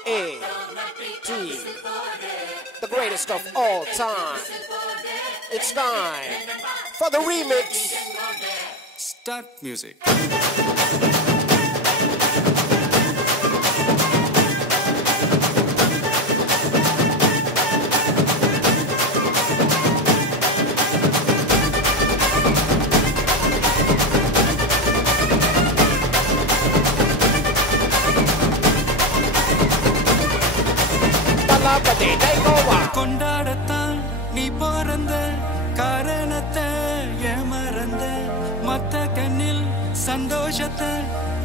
G-O-A-T, the greatest of all time. It's time for the remix. Start music. கொண்டாடத்தான் நீ பிறந்த காரணத்தை ஏமறந்த மத்த கண்ணில் சந்தோஷத்தை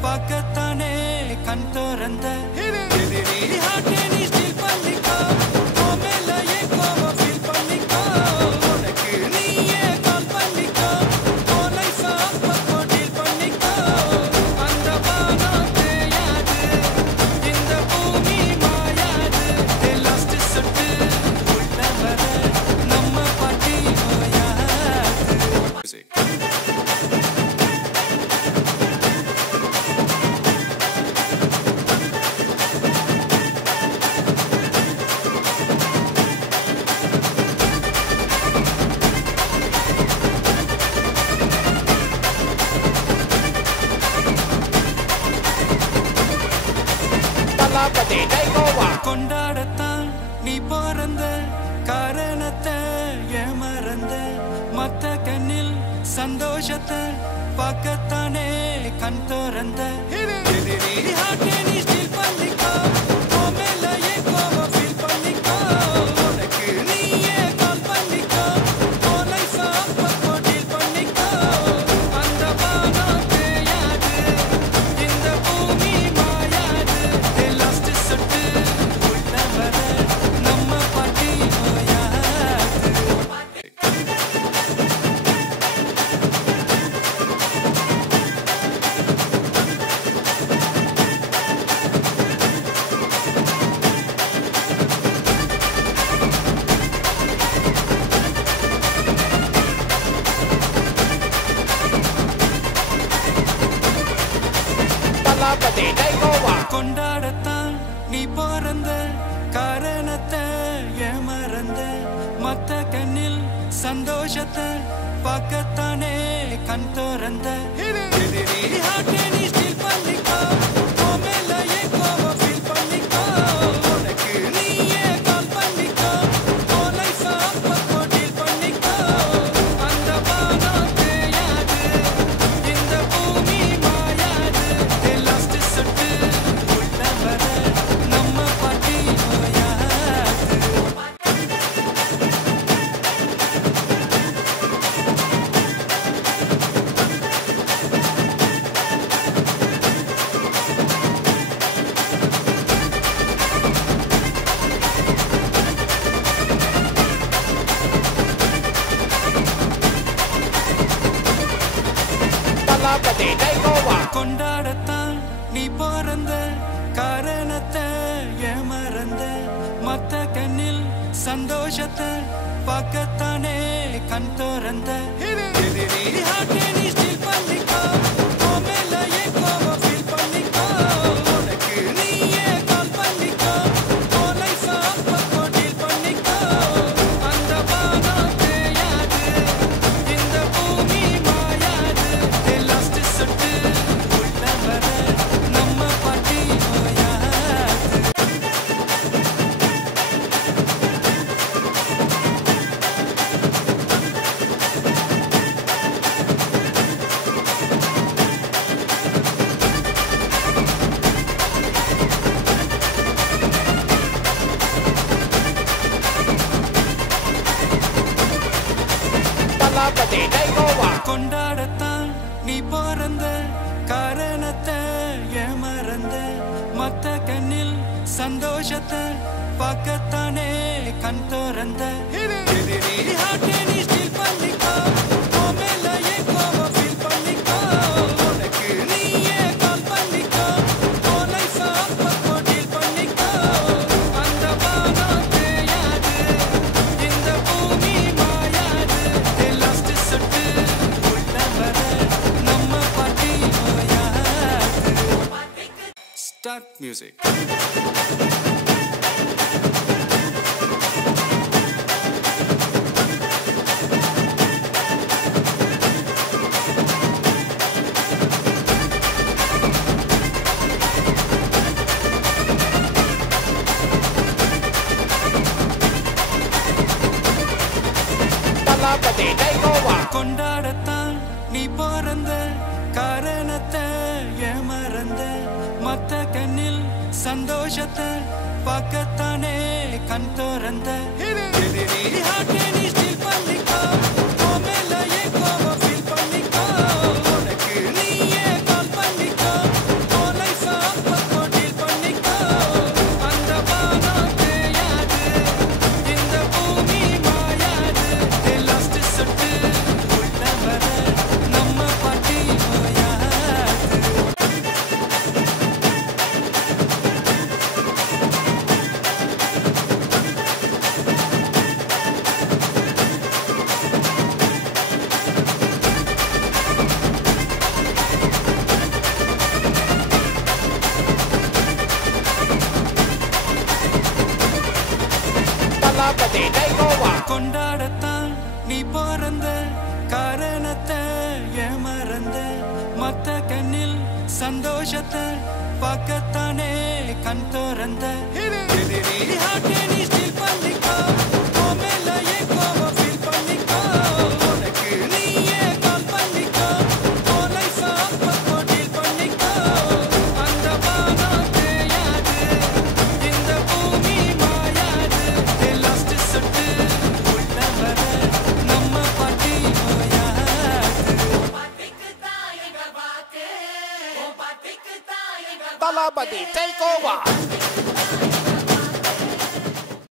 பார்க்கத்தானே கண் திறந்த பண்ணிக்கோ மேலையே கோவம் ஃபீல் பண்ணிக்கோ உனக்கு நீயே கால் பண்ணிக்கோ லைஃப் அப்போ டீல் பண்ணிக்கோ அந்த வானம் தேயாது இந்த பூமி மாயாது லாஸ்ட் சொட்டு உள்ள வர நம்ம பாட்டி மாயாது. கொண்டாடத்தான் நீ பிறந்த காரணத்தை ஏமறந்த மத்த கண்ணில் சந்தோஷத்தை பார்க்கத்தானே கண் திறந்த பண்ணிக்கோ மேலையே கோவம் ஃபீல் பண்ணிக்கோ உனக்கு நீயே கால் பண்ணிக்கோ லைஃப் அப்போ டீல் பண்ணிக்கோ அந்த வானம் தேயாது இந்த பூமி மாயாது லாஸ்ட் சொட்டு உள்ள வர நம்ம பாட்டி மாயாது. கொண்டாடத்தான் நீ பிறந்த காரணத்தை ஏமறந்த மத்த கண்ணில் சந்தோஷத்தை பார்க்கத்தானே கண் திறந்த பண்ணிக்கோ மேலையே கோவம் ஃபீல் பண்ணிக்கோ உனக்கு நீயே கால் பண்ணிக்கோ லைஃப் அப்போ டீல் பண்ணிக்கோ அந்த வானம் தேயாது இந்த பூமி மாயாது லாஸ்ட் சொட்டு உள்ள வர நம்ம பாட்டி மாயாது. கொண்டாடத்தான் நீ பிறந்த காரணத்தை ஏமறந்த மத்த கண்ணில் சந்தோஷத்தை பார்க்கத்தானே கண் திறந்த பண்ணிக்கோ மேலையே கோவம் ஃபீல் பண்ணிக்கோ உனக்கு நீயே கால் பண்ணிக்கோ லைஃப் அப்போ டீல் பண்ணிக்கோ அந்த வானம் தேயாது இந்த பூமி மாயாது லாஸ்ட் சொட்டு உள்ள வர நம்ம பாட்டி மாயாது. கொண்டாடத்தான் நீ பிறந்த காரணத்தை ஏமறந்த மத்த கண்ணில் சந்தோஷத்தை பார்க்கத்தானே கண் திறந்த பண்ணிக்கோ மேலையே கோவம் ஃபீல் பண்ணிக்கோ உனக்கு நீயே கால் பண்ணிக்கோ லைஃப் அப்போ டீல் பண்ணிக்கோ அந்த music. Talapati takeover. கொண்டாடத்தான் நீ பிறந்த காரணத்தை ஏமறந்த மத்த கண்ணில் சந்தோஷத்தை பார்க்கத்தானே கண் திறந்த Talapati takeover. கொண்டாடத்தான் நீ பிறந்த காரணத்தை ஏமறந்த மத்த கண்ணில் சந்தோஷத்தை பார்க்கத்தானே கண் திறந்த Talapati takeover.